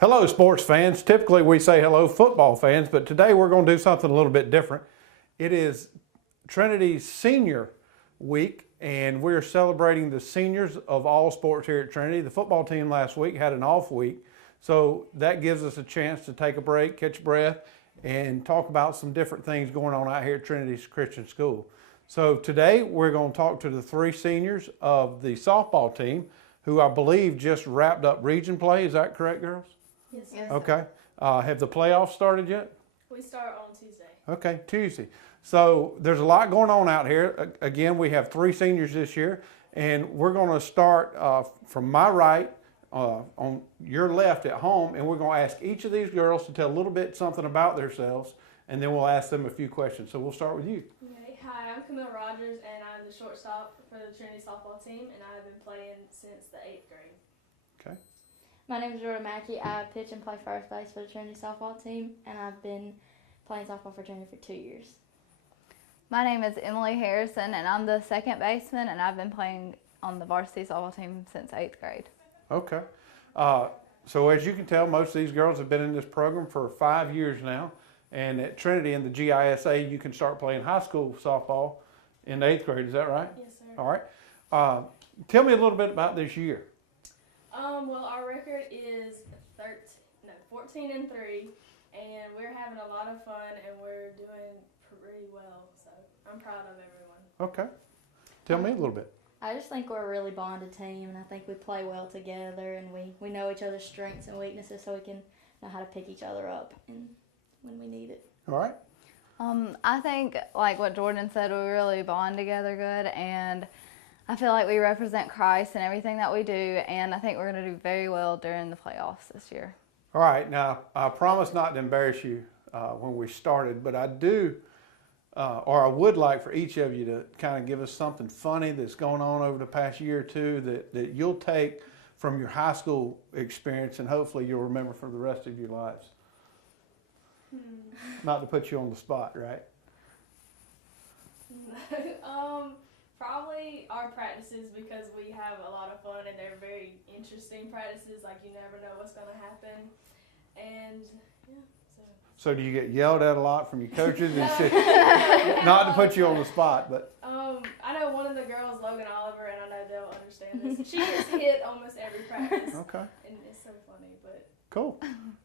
Hello, sports fans. Typically we say hello, football fans, but today we're going to do something a little bit different. It is Trinity's senior week, and we're celebrating the seniors of all sports here at Trinity. The football team last week had an off week, so that gives us a chance to take a break, catch a breath, and talk about some different things going on out here at Trinity's Christian School. So today we're going to talk to the three seniors of the softball team, who I believe just wrapped up region play. Is that correct, girls? Yes, sir. Okay. Have the playoffs started yet? We start on Tuesday. Okay, Tuesday. So there's a lot going on out here. Again, we have three seniors this year, and we're going to start from my right on your left at home, and we're going to ask each of these girls to tell a little bit something about themselves, and then we'll ask them a few questions. So we'll start with you. Okay. Hi, I'm Camille Rogers, and I'm the shortstop for the Trinity softball team, and I've been playing since the 8th grade. Okay. My name is Jordan Mackey. I pitch and play first base for the Trinity softball team, and I've been playing softball for Trinity for 2 years. My name is Emily Harrison, and I'm the second baseman, and I've been playing on the varsity softball team since 8th grade. Okay. So as you can tell, most of these girls have been in this program for 5 years now. And at Trinity in the GISA, you can start playing high school softball in the 8th grade. Is that right? Yes, sir. All right. Tell me a little bit about this year. Well, our record is 14-3, and we're having a lot of fun, and we're doing pretty well. So I'm proud of everyone. Okay. Tell me a little bit. I just think we're a really bonded team, and I think we play well together, and we know each other's strengths and weaknesses, so we can know how to pick each other up when we need it. All right. I think, like what Jordan said, we really bond together good, and I feel like we represent Christ in everything that we do, and I think we're going to do very well during the playoffs this year. All right. Now, I promise not to embarrass you when we started, but I do, or I would like for each of you to kind of give us something funny that's going on over the past year or two that you'll take from your high school experience, and hopefully you'll remember for the rest of your lives. Not to put you on the spot, right? Probably our practices, because we have a lot of fun and they're very interesting practices. Like, you never know what's going to happen. And yeah, So do you get yelled at a lot from your coaches and shit? Not to put you on the spot, but I know one of the girls, Logan Oliver, and I know they'll understand this. She gets hit almost every practice. okay, And it's so funny, but cool.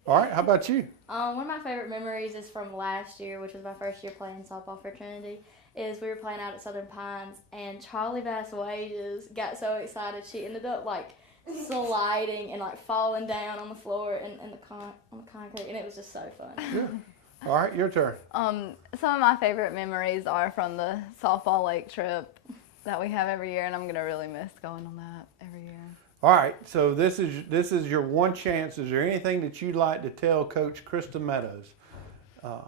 All right, how about you? One of my favorite memories is from last year, which was my first year playing softball for Trinity, is we were playing out at Southern Pines, and Charlie Bass Wages got so excited she ended up sliding and falling down on the floor and on the concrete, and it was just so fun. Yeah. All right, your turn. Some of my favorite memories are from the softball lake trip that we have every year, and I'm going to really miss going on that every year. All right, so this is your one chance. Is there anything that you'd like to tell Coach Krista Meadows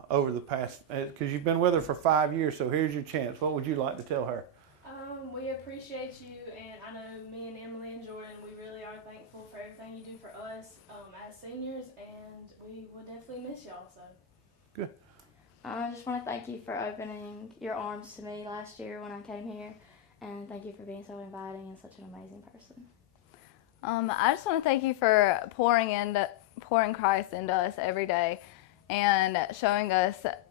over the past, because you've been with her for 5 years, so here's your chance. What would you like to tell her? we appreciate you, and I know me and Emily and Jordan, we really are thankful for everything you do for us as seniors, and we will definitely miss y'all. So good. I just want to thank you for opening your arms to me last year when I came here, and thank you for being so inviting and such an amazing person. I just want to thank you for pouring Christ into us every day and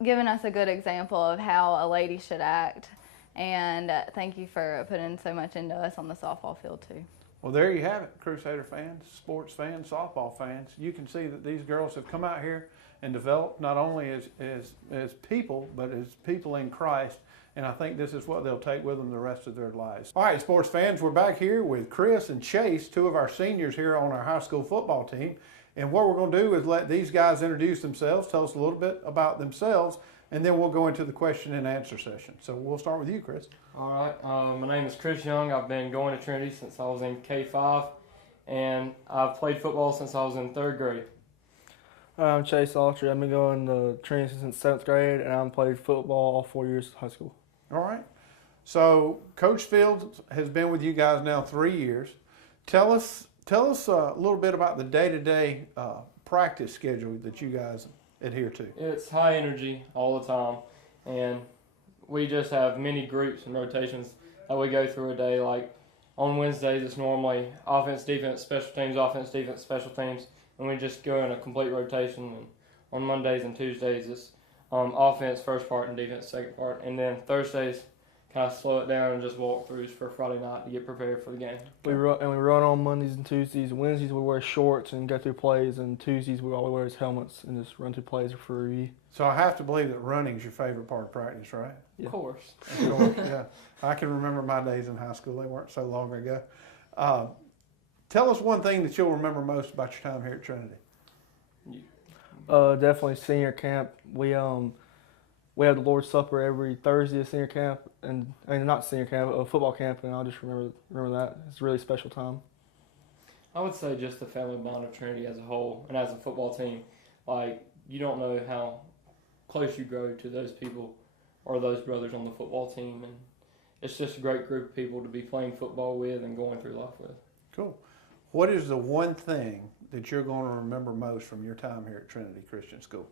giving us a good example of how a lady should act. And thank you for putting so much into us on the softball field too. Well, there you have it, Crusader fans, sports fans, softball fans. You can see that these girls have come out here and developed not only as people, but as people in Christ. And I think this is what they'll take with them the rest of their lives. All right, sports fans, we're back here with Chris and Chase, two of our seniors here on our high school football team. And what we're going to do is let these guys introduce themselves, tell us a little bit about themselves, and then we'll go into the question and answer session. So we'll start with you, Chris. All right, my name is Chris Young. I've been going to Trinity since I was in K5, and I've played football since I was in 3rd grade. I'm Chase Autry. I've been going to Trinity since 7th grade, and I've played football all 4 years of high school. All right. So Coach Fields has been with you guys now 3 years. Tell us a little bit about the day-to-day practice schedule that you guys adhere to. It's high energy all the time, and we just have many groups and rotations that we go through a day. Like on Wednesdays it's normally offense, defense, special teams, offense, defense, special teams, and we just go in a complete rotation. And on Mondays and Tuesdays it's offense first part and defense second part, and then Thursdays kind of slow it down and just walkthroughs for Friday night to get prepared for the game. We run on Mondays and Tuesdays. Wednesdays we wear shorts and go through plays, and Tuesdays we all wear helmets and just run through plays for review. So I have to believe that running is your favorite part of practice, right? Yeah. Of course. Yeah. I can remember my days in high school. They weren't so long ago. Tell us one thing that you'll remember most about your time here at Trinity. Definitely senior camp. We have the Lord's Supper every Thursday at senior camp, and not senior camp, football camp, and I'll just remember that. It's a really special time. I would say just the family bond of Trinity as a whole, and as a football team. Like, you don't know how close you grow to those people or those brothers on the football team, and it's just a great group of people to be playing football with and going through life with. Cool. What is the one thing that you're going to remember most from your time here at Trinity Christian School?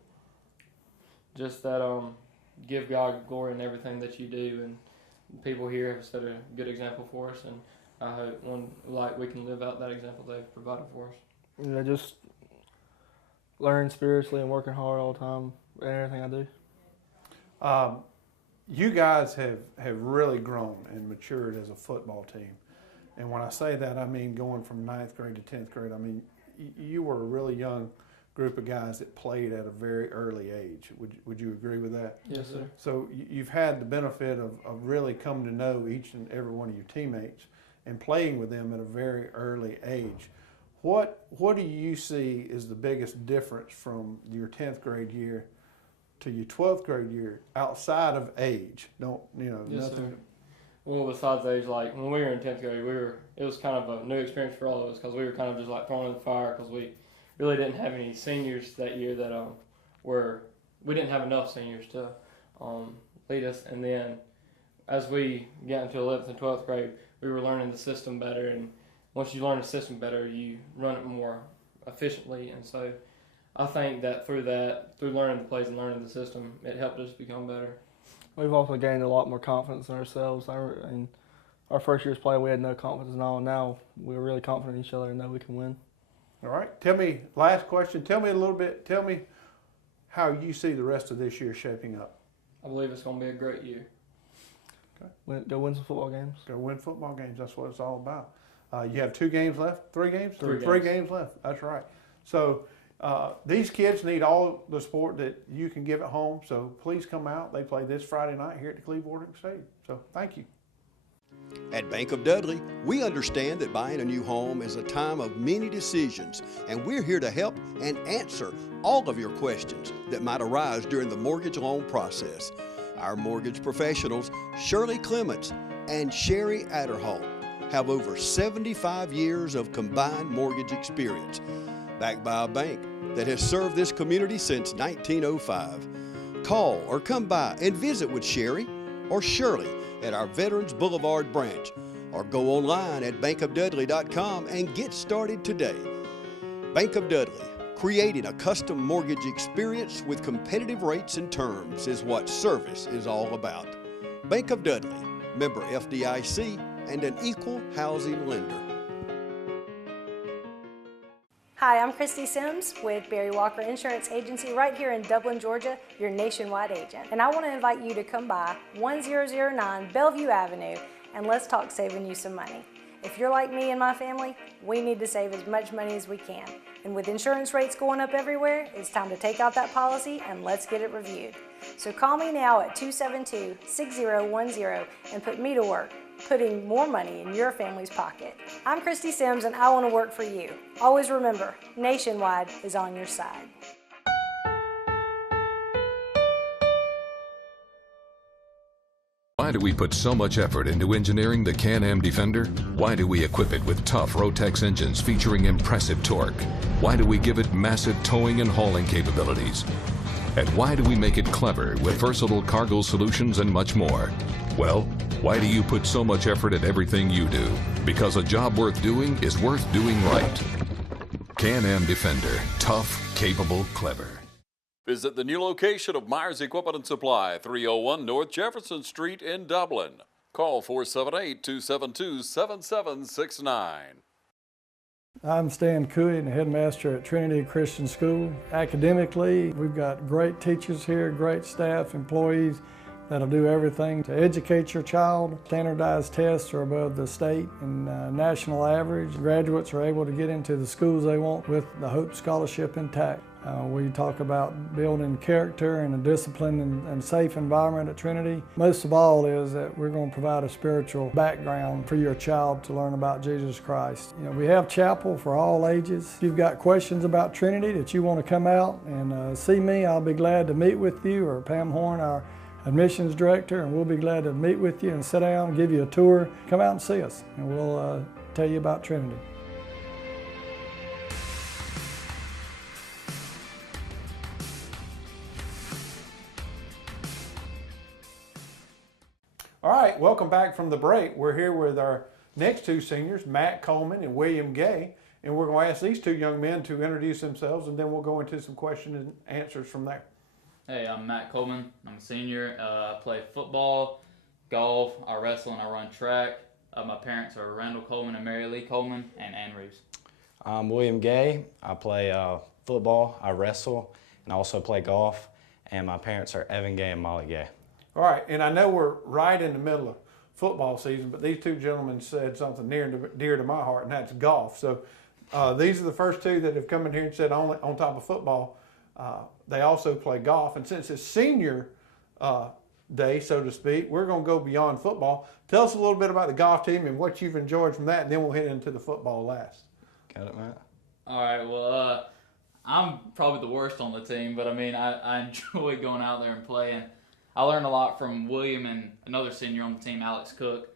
Just that give God glory in everything that you do, and people here have set a good example for us, and I hope we can live out that example they've provided for us. Yeah, just learning spiritually and working hard all the time in everything I do. You guys have really grown and matured as a football team. And when I say that, I mean going from 9th grade to 10th grade. I mean, you were a really young group of guys that played at a very early age. Would you agree with that? Yes, sir. So you've had the benefit of really coming to know each and every one of your teammates and playing with them at a very early age. What do you see is the biggest difference from your 10th grade year to your 12th grade year outside of age? Yes, nothing. sir. Well, besides age, like when we were in 10th grade, it was kind of a new experience for all of us because we were kind of just like thrown in the fire because we really didn't have any seniors that year that we didn't have enough seniors to lead us. And then as we got into 11th and 12th grade, we were learning the system better, and once you learn the system better, you run it more efficiently. And so I think that through learning the plays and learning the system, it helped us become better. We've also gained a lot more confidence in ourselves. In our first year's play, we had no confidence at all. Now we're really confident in each other and know we can win. All right. Tell me, last question, tell me how you see the rest of this year shaping up. I believe it's going to be a great year. Okay. Go win some football games. Go win football games. That's what it's all about. You have 2 games left? 3 games? Three games left. That's right. So these kids need all the support that you can give at home. So please come out. They play this Friday night here at the Cleveland Stadium. So thank you. At Bank of Dudley, we understand that buying a new home is a time of many decisions, and we're here to help and answer all of your questions that might arise during the mortgage loan process. Our mortgage professionals, Shirley Clements and Sherry Adderhall, have over 75 years of combined mortgage experience, backed by a bank that has served this community since 1905. Call or come by and visit with Sherry or Shirley at our Veterans Boulevard branch, or go online at bankofdudley.com and get started today. Bank of Dudley, creating a custom mortgage experience with competitive rates and terms is what service is all about. Bank of Dudley, member FDIC, and an equal housing lender. Hi, I'm Christy Sims with Barry Walker Insurance Agency right here in Dublin, Georgia, your nationwide agent. And I want to invite you to come by 1009 Bellevue Avenue and let's talk saving you some money. If you're like me and my family, we need to save as much money as we can. And with insurance rates going up everywhere, it's time to take out that policy and let's get it reviewed. So call me now at 272-6010 and put me to work, putting more money in your family's pocket. I'm Christy Sims and I want to work for you. Always remember, Nationwide is on your side. Why do we put so much effort into engineering the Can-Am Defender? Why do we equip it with tough Rotex engines featuring impressive torque? Why do we give it massive towing and hauling capabilities? And why do we make it clever with versatile cargo solutions and much more? Well, why do you put so much effort at everything you do? Because a job worth doing is worth doing right. Can-Am Defender. Tough, capable, clever. Visit the new location of Myers Equipment and Supply, 301 North Jefferson Street in Dublin. Call 478-272-7769. I'm Stan Cooey, the headmaster at Trinity Christian School. Academically, we've got great teachers here, great staff, employees that'll do everything to educate your child. Standardized tests are above the state and national average. Graduates are able to get into the schools they want with the Hope Scholarship intact. We talk about building character and a disciplined and safe environment at Trinity. Most of all is that we're going to provide a spiritual background for your child to learn about Jesus Christ. You know, we have chapel for all ages. If you've got questions about Trinity that you want to come out and see me, I'll be glad to meet with you, or Pam Horn, our admissions director, and we'll be glad to meet with you and sit down, give you a tour. Come out and see us, and we'll tell you about Trinity. All right, welcome back from the break. We're here with our next two seniors, Matt Coleman and William Gay, and we're going to ask these two young men to introduce themselves, and then we'll go into some questions and answers from there. Hey, I'm Matt Coleman. I'm a senior. I play football, golf, I wrestle, and I run track. My parents are Randall Coleman and Mary Lee Coleman, and Ann Reeves. I'm William Gay. I play football, I wrestle, and I also play golf. And my parents are Evan Gay and Molly Gay. All right, and I know we're right in the middle of football season, but these two gentlemen said something near and dear to my heart, and that's golf. So these are the first two that have come in here and said on top of football, they also play golf. And since it's senior day, so to speak, we're going to go beyond football. Tell us a little bit about the golf team and what you've enjoyed from that, and then we'll hit into the football last. Got it, Matt? All right, well, I'm probably the worst on the team, but I mean, I enjoy going out there and playing. I learned a lot from William and another senior on the team, Alex Cook.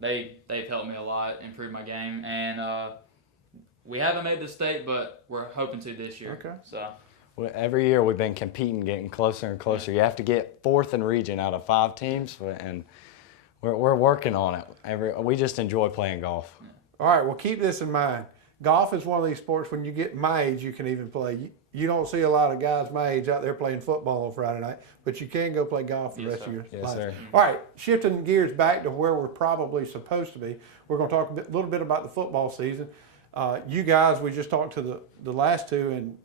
They've helped me a lot, improve my game, and we haven't made the state, but we're hoping to this year. Okay. So. Well, every year we've been competing, getting closer and closer. You have to get fourth in region out of 5 teams, and we're working on it. We just enjoy playing golf. All right, well, keep this in mind. Golf is one of these sports, when you get my age, you can even play. You don't see a lot of guys my age out there playing football on Friday night, but you can go play golf the rest of your life. Yes, sir. All right, shifting gears back to where we're probably supposed to be, we're going to talk a little bit about the football season. You guys, we just talked to the last two, and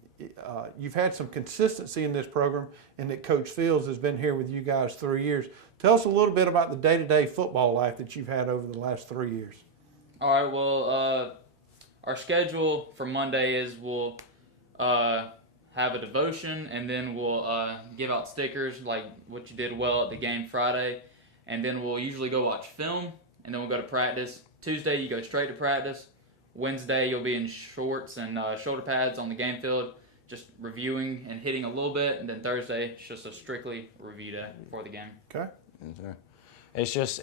you've had some consistency in this program, and that Coach Fields has been here with you guys 3 years. Tell us a little bit about the day-to-day football life that you've had over the last 3 years. All right, well, our schedule for Monday is we'll have a devotion, and then we'll give out stickers like what you did well at the game Friday, and then we'll usually go watch film, and then we'll go to practice. Tuesday, you go straight to practice. Wednesday, you'll be in shorts and shoulder pads on the game field, just reviewing and hitting a little bit, and then Thursday, it's just a strictly review day before the game. Okay. Yes, sir.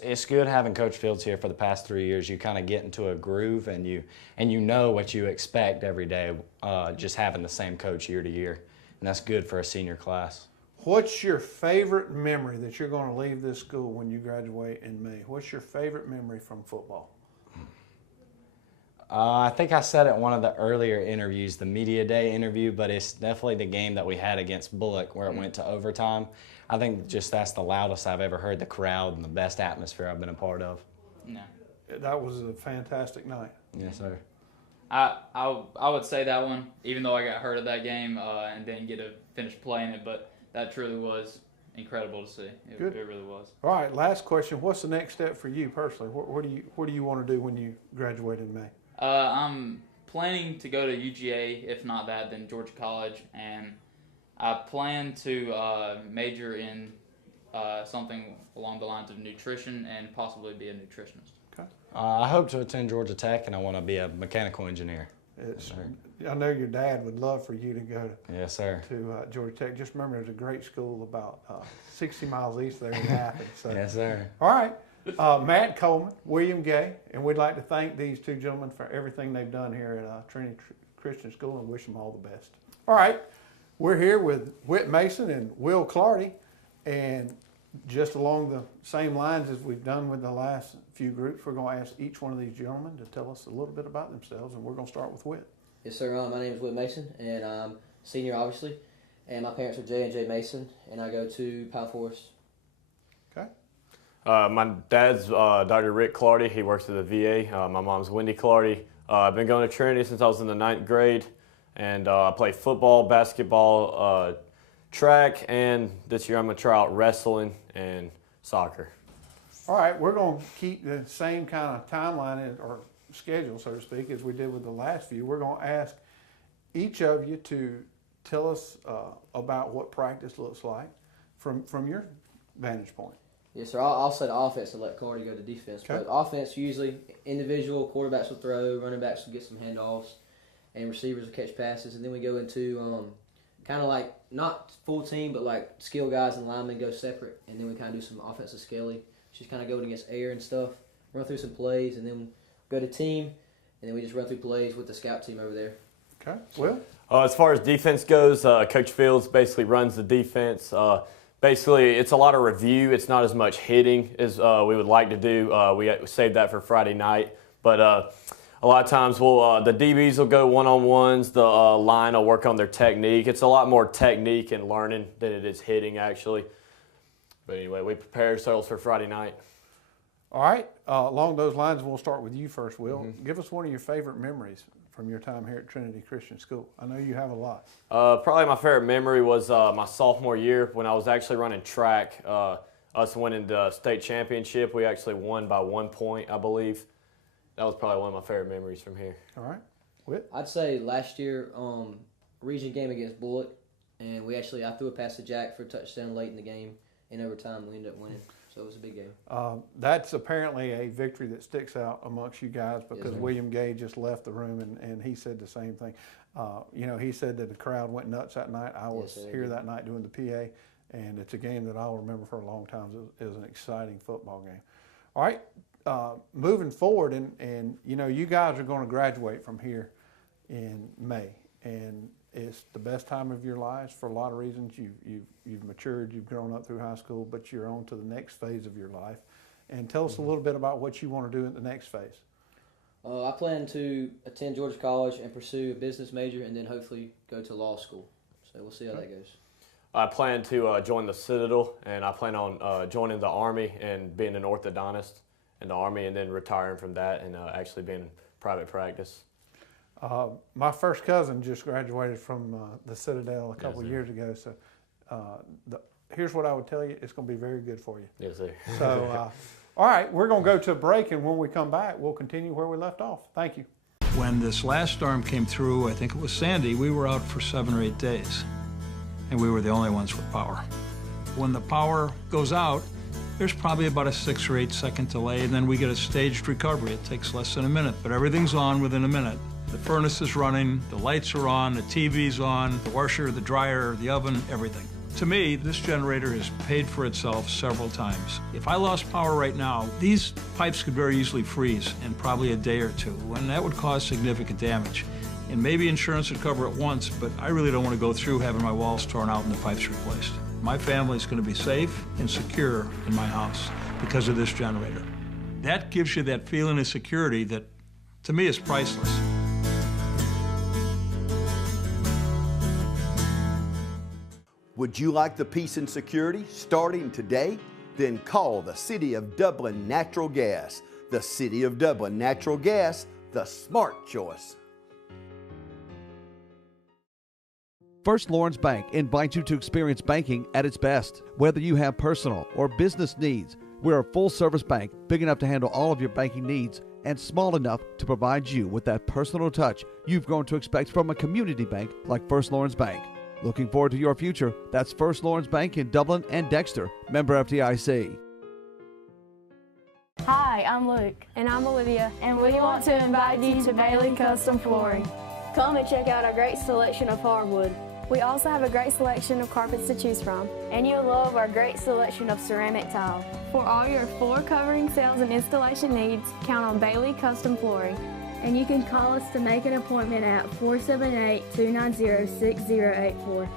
It's good having Coach Fields here for the past 3 years. You kind of get into a groove, and you know what you expect every day, just having the same coach year to year, and that's good for a senior class. What's your favorite memory that you're going to leave this school when you graduate in May? What's your favorite memory from football? I think I said it in one of the earlier interviews, the media day interview, but it's definitely the game that we had against Bullock where it went to overtime. I think just that's the loudest I've ever heard the crowd and the best atmosphere I've been a part of. Yeah. That was a fantastic night. Yes, sir. I would say that one, even though I got hurt at that game and didn't get to finish playing it, but that truly was incredible to see. It really was. All right, last question. What's the next step for you personally? What do you want to do when you graduate in May? I'm planning to go to UGA. If not that, then Georgia College, and I plan to major in something along the lines of nutrition and possibly be a nutritionist. Okay. I hope to attend Georgia Tech, and I want to be a mechanical engineer. I know your dad would love for you to go yes, sir. to Georgia Tech. Just remember, there's a great school about 60 miles east there in Athens. So. Yes, sir. All right. Matt Coleman, William Gay, and we'd like to thank these two gentlemen for everything they've done here at Trinity Christian School and wish them all the best. All right. We're here with Whit Mason and Will Clardy, and just along the same lines as we've done with the last few groups, we're going to ask each one of these gentlemen to tell us a little bit about themselves, and we're going to start with Whit. Yes, sir. My name is Whit Mason, and I'm senior, obviously, and my parents are J and J Mason, and I go to Pine Forest. Okay. My dad's Dr. Rick Clardy. He works at the VA. My mom's Wendy Clardy. I've been going to Trinity since I was in the 9th grade, and I play football, basketball, track, and this year I'm going to try out wrestling and soccer. All right, we're going to keep the same kind of timeline or schedule, so to speak, as we did with the last few. We're going to ask each of you to tell us about what practice looks like from your vantage point. Yes, sir. I'll say the offense and let Cardi go to defense. Okay. But offense, usually individual, quarterbacks will throw, running backs will get some handoffs, and receivers will catch passes. And then we go into kind of like not full team, but like skill guys and linemen go separate. And then we kind of do some offensive scaling, just kind of going against air and stuff, run through some plays, and then go to team, and then we just run through plays with the scout team over there. Okay. Will? As far as defense goes, Coach Fields basically runs the defense. Basically, it's a lot of review. It's not as much hitting as we would like to do. We saved that for Friday night. But a lot of times the DBs will go one-on-ones. The line will work on their technique. It's a lot more technique and learning than it is hitting, actually. But anyway, we prepare ourselves for Friday night. All right. Along those lines, we'll start with you first, Will. Give us one of your favorite memories from your time here at Trinity Christian School. I know you have a lot. Probably my favorite memory was my sophomore year when I was actually running track. Us winning the state championship. We actually won by 1 point, I believe. That was probably one of my favorite memories from here. All right. Whit? I'd say last year, region game against Bullock, and I threw a pass to Jack for a touchdown late in the game. In overtime, we ended up winning. So it was a big game. That's apparently a victory that sticks out amongst you guys because Yes, William Gay just left the room and he said the same thing. He said that the crowd went nuts that night. I was here that night doing the PA, and it's a game that I'll remember for a long time as an exciting football game. All right, moving forward, and you guys are going to graduate from here in May, and it's the best time of your lives for a lot of reasons. You've matured, you've grown up through high school, but you're on to the next phase of your life. And tell us a little bit about what you want to do in the next phase. I plan to attend Georgia College and pursue a business major and then hopefully go to law school. So we'll see how that goes. I plan to join the Citadel, and I plan on joining the Army and being an orthodontist in the Army and then retiring from that and actually being in private practice. My first cousin just graduated from the Citadel a couple of years ago, so here's what I would tell you. It's going to be very good for you. Yes, sir. So, all right, we're going to go to a break, and when we come back, we'll continue where we left off. Thank you. When this last storm came through, I think it was Sandy, we were out for 7 or 8 days, and we were the only ones with power. When the power goes out, there's probably about a 6 or 8 second delay, and then we get a staged recovery. It takes less than a minute, but everything's on within a minute. The furnace is running, the lights are on, the TV's on, the washer, the dryer, the oven, everything. To me, this generator has paid for itself several times. If I lost power right now, these pipes could very easily freeze in probably a day or two, and that would cause significant damage. And maybe insurance would cover it once, but I really don't want to go through having my walls torn out and the pipes replaced. My family's going to be safe and secure in my house because of this generator. That gives you that feeling of security that, to me, is priceless. Would you like the peace and security starting today? Then call the City of Dublin Natural Gas. The City of Dublin Natural Gas, the smart choice. First Lawrence Bank invites you to experience banking at its best. Whether you have personal or business needs, we're a full-service bank big enough to handle all of your banking needs and small enough to provide you with that personal touch you've grown to expect from a community bank like First Lawrence Bank. Looking forward to your future. That's First Lawrence Bank in Dublin and Dexter. Member FDIC. Hi, I'm Luke. And I'm Olivia. And we want to invite you to Bailey Custom Flooring. Come and check out our great selection of hardwood. We also have a great selection of carpets to choose from. And you'll love our great selection of ceramic tile. For all your floor covering, sales, and installation needs, count on Bailey Custom Flooring. And you can call us to make an appointment at 478-290-6084.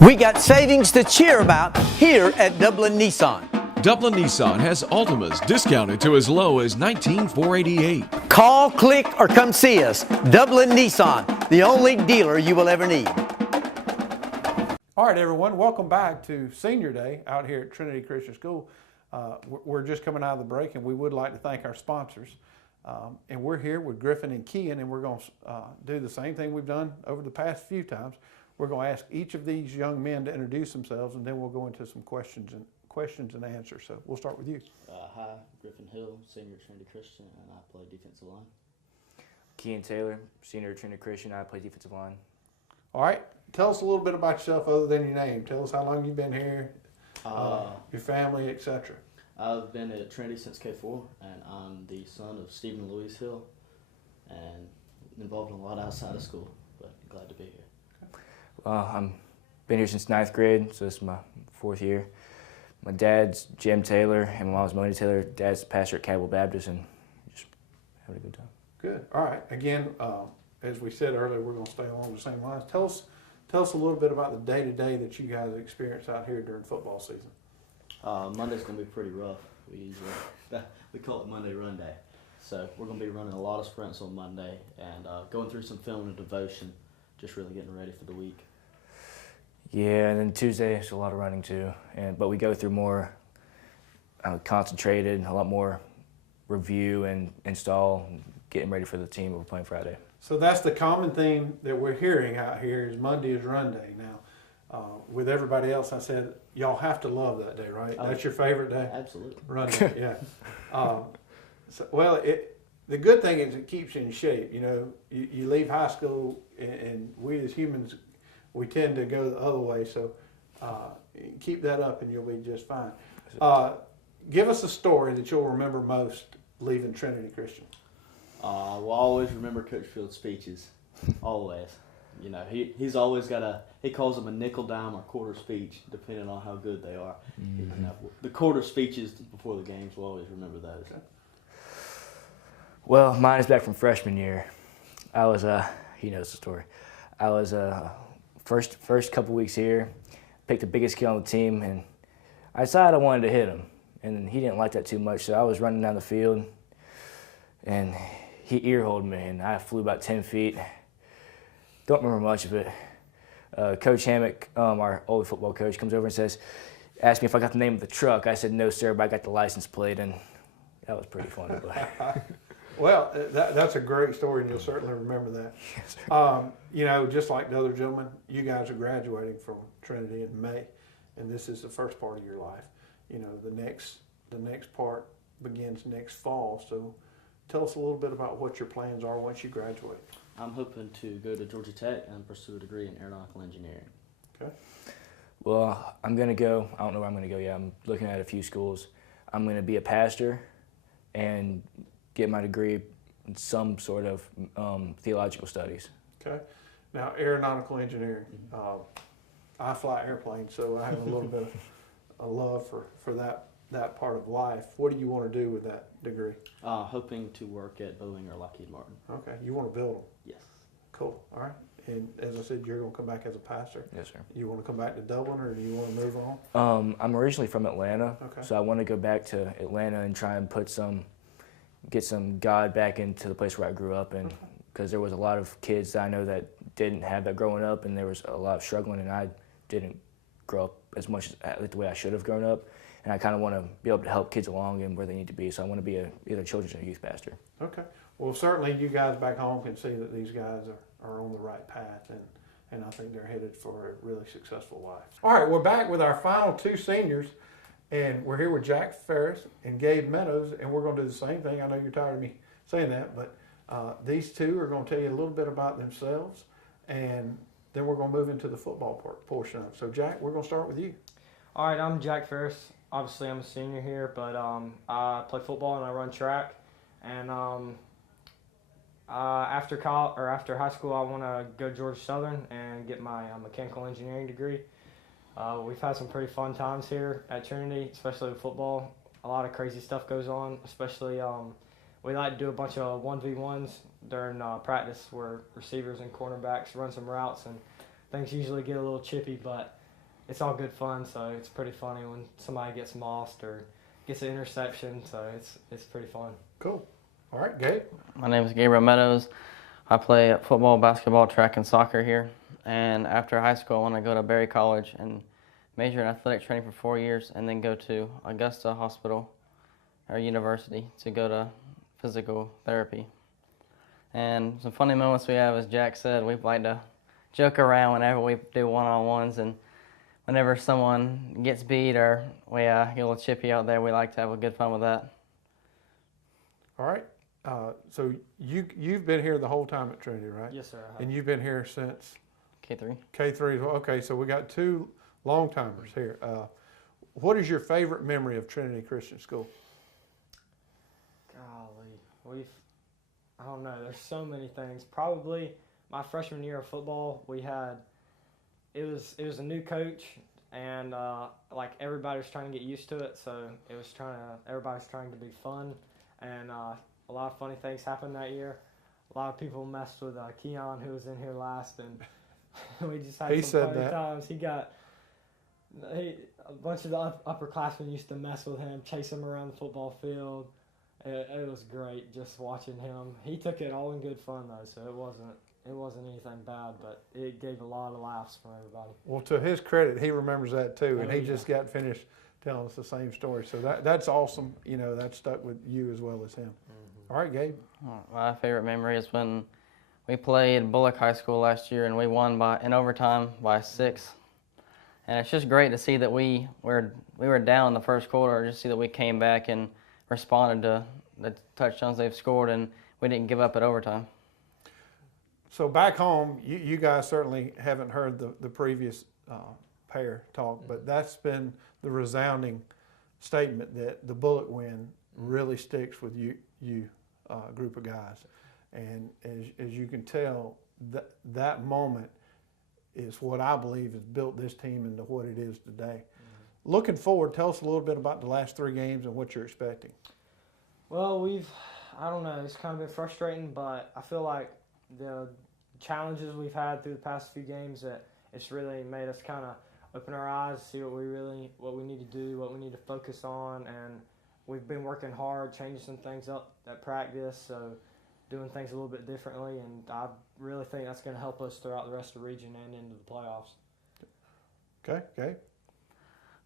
We got savings to cheer about here at Dublin Nissan. Dublin Nissan has Altimas discounted to as low as $19,488. Call, click, or come see us. Dublin Nissan, the only dealer you will ever need. All right, everyone, welcome back to Senior Day out here at Trinity Christian School. We're just coming out of the break, and we would like to thank our sponsors. And we're here with Griffin and Kean, and we're going to do the same thing we've done over the past few times. We're going to ask each of these young men to introduce themselves, and then we'll go into some questions and answers. So we'll start with you. Hi, Griffin Hill, senior at Trinity Christian, and I play defensive line. Kean Taylor, senior at Trinity Christian, I play defensive line. All right, tell us a little bit about yourself other than your name. Tell us how long you've been here, your family, etc. I've been at Trinity since K4, and I'm the son of Stephen and Louise Hill, and involved in a lot outside of school, but glad to be here. I've been here since 9th grade, so this is my 4th year. My dad's Jim Taylor, and my mom's Moni Taylor. Dad's the pastor at Cabell Baptist, and just having a good time. Good. All right. Again, as we said earlier, we're going to stay along the same lines. Tell us a little bit about the day-to-day that you guys experience out here during football season. Monday's going to be pretty rough. We call it Monday Run Day. So we're going to be running a lot of sprints on Monday and going through some film and devotion, just really getting ready for the week. Yeah, and then Tuesday is a lot of running too, but we go through more concentrated, a lot more review and install, getting ready for the team we're playing Friday. So that's the common theme that we're hearing out here is Monday is run day. Now, with everybody else, I said, y'all have to love that day, right? That's your favorite day? Absolutely. Run day, yeah. The good thing is it keeps you in shape. You know, you leave high school, and we as humans, we tend to go the other way. So keep that up, and you'll be just fine. Give us a story that you'll remember most leaving Trinity Christian. We'll always remember Coach Field's speeches, always. You know, he's always got he calls them a nickel, dime, or quarter speech, depending on how good they are. Mm-hmm. You know, the quarter speeches before the games, we'll always remember those. Well, mine is back from freshman year. I was, he knows the story. I was first couple weeks here, picked the biggest kid on the team, and I decided I wanted to hit him. And he didn't like that too much, so I was running down the field, and he ear-holed me, and I flew about 10 feet. Don't remember much of it. Coach Hammock, our old football coach, comes over and asked me if I got the name of the truck. I said, no, sir, but I got the license plate, and that was pretty funny. Well, that's a great story, and you'll certainly remember that. Yes, sir. You know, just like the other gentleman, you guys are graduating from Trinity in May, and this is the first part of your life. You know, the next part begins next fall. So tell us a little bit about what your plans are once you graduate. I'm hoping to go to Georgia Tech and pursue a degree in aeronautical engineering. Okay. Well, I'm going to go. I don't know where I'm going to go yet. I'm looking at a few schools. I'm going to be a pastor and get my degree in some sort of theological studies. Okay. Now, aeronautical engineering. I fly airplanes, so I have a little bit of a love for that part of life. What do you want to do with that degree? Hoping to work at Boeing or Lockheed Martin. Okay. You want to build them? Yes. Cool. All right. And as I said, you're going to come back as a pastor? Yes, sir. You want to come back to Dublin, or do you want to move on? I'm originally from Atlanta, okay. So I want to go back to Atlanta and try and get some God back into the place where I grew up in, because there was a lot of kids that I know that didn't have that growing up, and there was a lot of struggling, and I didn't grow up as much as the way I should have grown up. And I kind of want to be able to help kids along and where they need to be. So I want to be either a children's or youth pastor. Okay. Well, certainly you guys back home can see that these guys are on the right path, and I think they're headed for a really successful life. All right, we're back with our final two seniors, and we're here with Jack Pharis and Gabe Meadows, and we're going to do the same thing. I know you're tired of me saying that, but these two are going to tell you a little bit about themselves, and then we're going to move into the football portion of it. So, Jack, we're going to start with you. All right, I'm Jack Pharis. Obviously, I'm a senior here, but I play football and I run track. And after high school, I want to go to Georgia Southern and get my mechanical engineering degree. We've had some pretty fun times here at Trinity, especially with football. A lot of crazy stuff goes on, especially we like to do a bunch of 1v1s during practice where receivers and cornerbacks run some routes, and things usually get a little chippy, but it's all good fun, so it's pretty funny when somebody gets mossed or gets an interception, so it's pretty fun. Cool. All right, Gabe. My name is Gabriel Meadows. I play football, basketball, track, and soccer here and after high school I want to go to Berry College and major in athletic training for 4 years, and then go to Augusta Hospital or University to go to physical therapy. And some funny moments we have, as Jack said, we like to joke around whenever we do one-on-ones, and whenever someone gets beat or we get a little chippy out there, we like to have a good fun with that. All right. So you've been here the whole time at Trinity, right? Yes, sir. And you've been here since? K3. K3. Okay, so we got two long-timers here. What is your favorite memory of Trinity Christian School? Golly, I don't know, there's so many things. Probably my freshman year of football, it was a new coach, and like everybody was trying to get used to it, so everybody was trying to be fun, and a lot of funny things happened that year. A lot of people messed with Keon, who was in here last, and we just had some funny times. A bunch of the upperclassmen used to mess with him, chase him around the football field. It was great just watching him. He took it all in good fun though, so it wasn't anything bad, but it gave a lot of laughs from everybody. Well, to his credit, he remembers that too, and he just got finished telling us the same story. So that's awesome. You know, that stuck with you as well as him. Mm-hmm. All right, Gabe. My favorite memory is when we played Bullock High School last year, and we won in overtime by 6. And it's just great to see that we were down in the first quarter, just see that we came back and responded to the touchdowns they've scored, and we didn't give up at overtime. So back home, you guys certainly haven't heard the previous pair talk, but that's been the resounding statement that the Bullock win really sticks with you group of guys. And as you can tell, that moment is what I believe has built this team into what it is today. Mm-hmm. Looking forward, tell us a little bit about the last 3 games and what you're expecting. Well, I don't know, it's kind of been frustrating, but I feel like the challenges we've had through the past few games, that it's really made us kind of open our eyes, see what we need to do, what we need to focus on, and we've been working hard, changing some things up at practice, so doing things a little bit differently, and I really think that's going to help us throughout the rest of the region and into the playoffs. Okay, Gabe?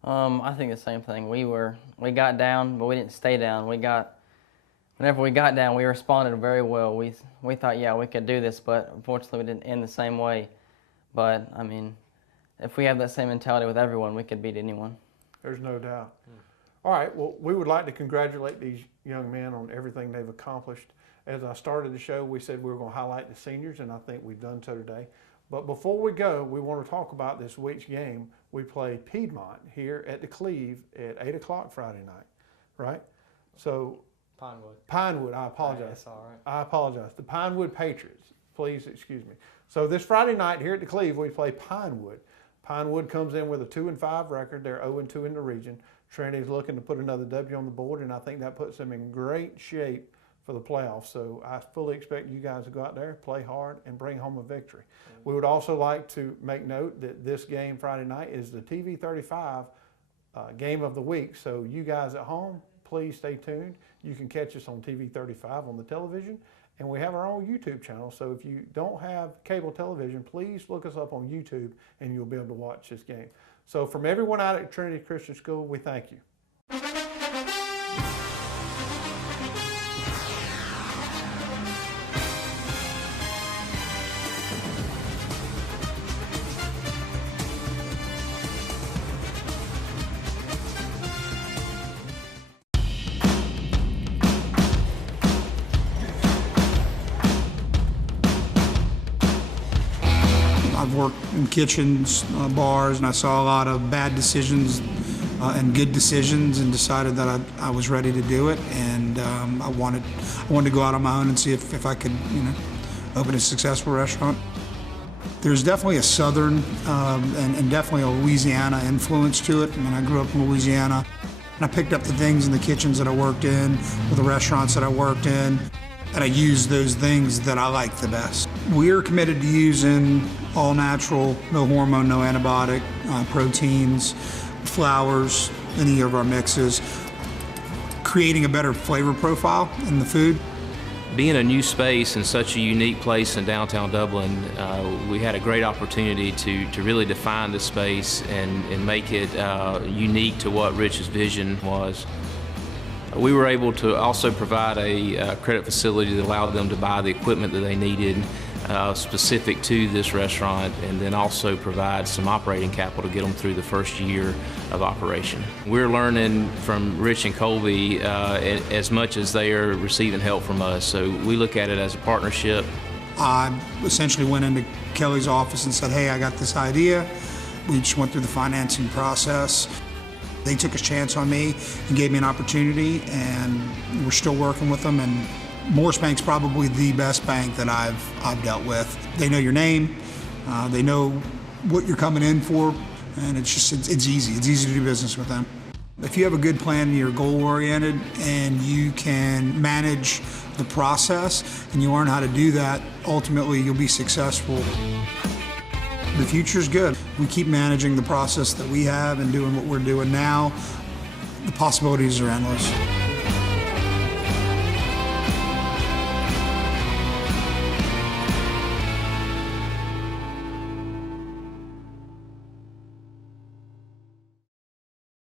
I think the same thing. We got down, but we didn't stay down. Whenever we got down, we responded very well. We thought, yeah, we could do this, but unfortunately we didn't end the same way. But, I mean, if we have that same mentality with everyone, we could beat anyone. There's no doubt. All right, well, we would like to congratulate these young men on everything they've accomplished. As I started the show, we said we were going to highlight the seniors, and I think we've done so today. But before we go, we want to talk about this week's game. We play Piedmont here at the Cleve at 8 o'clock Friday night, right? So Pinewood, I apologize. That's all right. I apologize. The Pinewood Patriots, please excuse me. So this Friday night here at the Cleve, we play Pinewood. Pinewood comes in with a 2-5 record. They're 0-2 in the region. Trinity's looking to put another W on the board, and I think that puts them in great shape for the playoffs. So I fully expect you guys to go out there, play hard, and bring home a victory. Mm-hmm. We would also like to make note that this game Friday night is the TV 35 game of the week. So you guys at home, please stay tuned. You can catch us on TV 35 on the television, and we have our own YouTube channel. So if you don't have cable television, please look us up on YouTube, and you'll be able to watch this game. So from everyone out at Trinity Christian School, we thank you. I've worked in kitchens, bars, and I saw a lot of bad decisions and good decisions, and decided that I was ready to do it. And I wanted to go out on my own and see if I could, open a successful restaurant. There's definitely a Southern and definitely a Louisiana influence to it. I mean, I grew up in Louisiana, and I picked up the things in the kitchens that I worked in, or the restaurants that I worked in, and I used those things that I like the best. We're committed to using all natural, no hormone, no antibiotic, proteins, flours, any of our mixes, creating a better flavor profile in the food. Being a new space in such a unique place in downtown Dublin, we had a great opportunity to really define this space and make it unique to what Rich's vision was. We were able to also provide a credit facility that allowed them to buy the equipment that they needed specific to this restaurant, and then also provide some operating capital to get them through the first year of operation. We're learning from Rich and Colby as much as they are receiving help from us, so we look at it as a partnership. I essentially went into Kelly's office and said, hey, I got this idea. We just went through the financing process. They took a chance on me and gave me an opportunity, and we're still working with them. And Morris Bank's probably the best bank that I've dealt with. They know your name, they know what you're coming in for, and it's easy. It's easy to do business with them. If you have a good plan and you're goal-oriented and you can manage the process and you learn how to do that, ultimately you'll be successful. The future's good. We keep managing the process that we have and doing what we're doing now. The possibilities are endless.